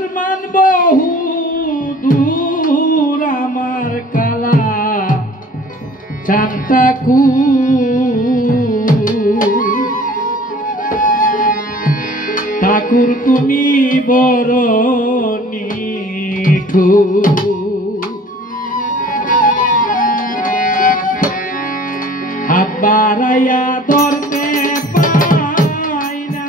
আসমান বহু দূর আমার কালা চাঁদটাকু ঠাকুর তুমি বড় নিঠুর হাত বাড়াইয়া ধরতে পাই না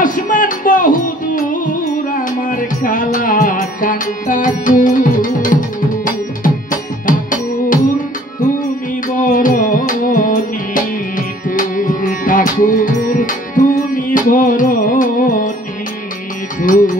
আসমান বহু দূর আমার কালা চাঁদটাকু ঠাকুর তুমি বড় নিঠুর ঠাকুর তুমি বড় নিঠুর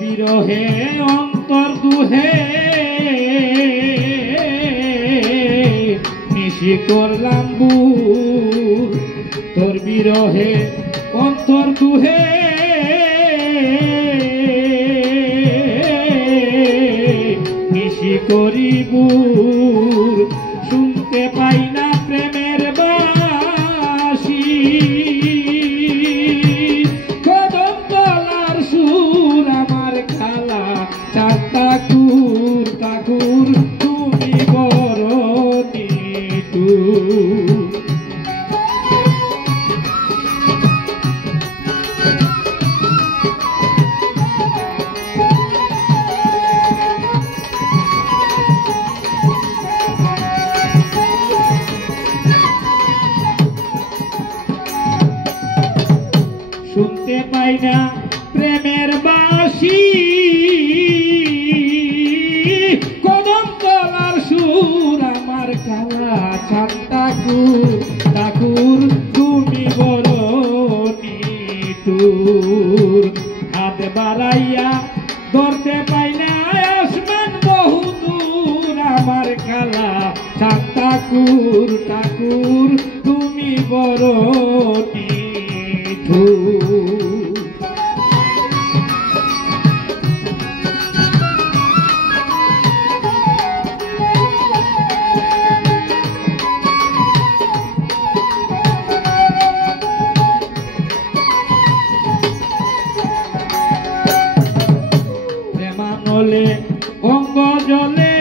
বিরহে অন্তর দুহে নিশি করলাম বুর তোর বিরহে অন্তর দুহে নিশি করি বুর শুনতে পাই না প্রেমের বাসি কদম তলার সুর আমার খালা চাঁদটাকুর ঠাকুর তুমি বড় নিঠুর শুনতে পাই না প্রেমের বাসি কদম তলার সুর আমার কালা চাঁদটাকুর ঠাকুর তুমি বড় নিঠুর হাত বাড়াইয়া ধরতে পাই না আসমান বহু দূর আমার কালা চাঁদটাকুর ঠাকুর তুমি বড় নিঠুর প্রেমানলে অঙ্গ জলে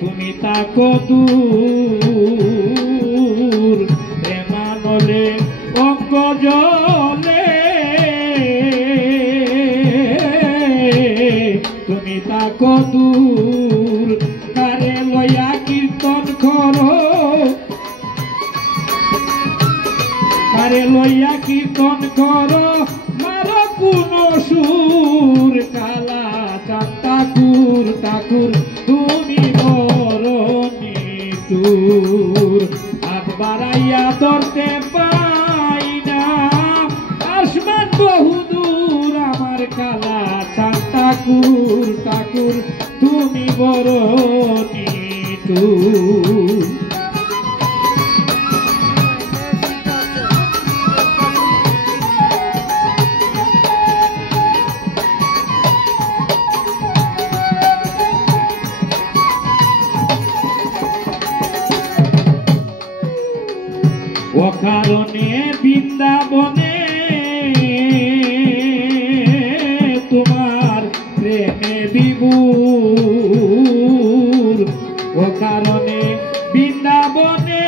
তুমি তাকো দূর প্রেমানলে অঙ্গ জলে তুমি তাকো দূর কারে লইয়া কীর্তন করো কারে লইয়া কীর্তন করো মারো কোন সুর কালা চাঁদটাকুর ঠাকুর তুমি বড় নিঠুর হাত বাড়াইয়া ধরতে পাই না আসমান বহু দূর আমার কালা চাঁদটাকুর ঠাকুর তুমি বড় নিঠুর অকারণে বৃন্দাবনে তোমার প্রেমে বিভোর অকারণে বৃন্দাবনে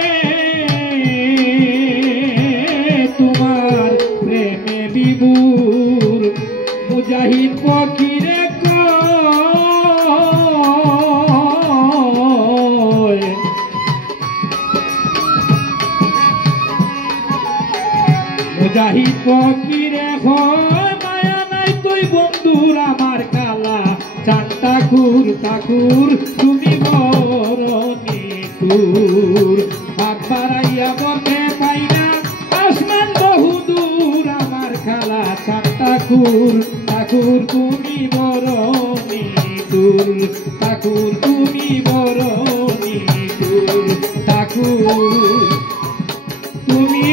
তোমার প্রেমে বিভোর মুজাহিদ ফকিরে মুজাহিদ ফকিরে হয় মায়া নাই তুই বন্ধুর আমার কালা চাঁদটাকুর ঠাকুর তুমি বড় নিঠুর হাত বাড়াইয়া বলতে পাই না আসমান বহু দূর আমার খালা চাঁদটাকুর ঠাকুর তুমি বড় নিতুর, ঠাকুর তুমি বড় নিতুর, ঠাকুর তুমি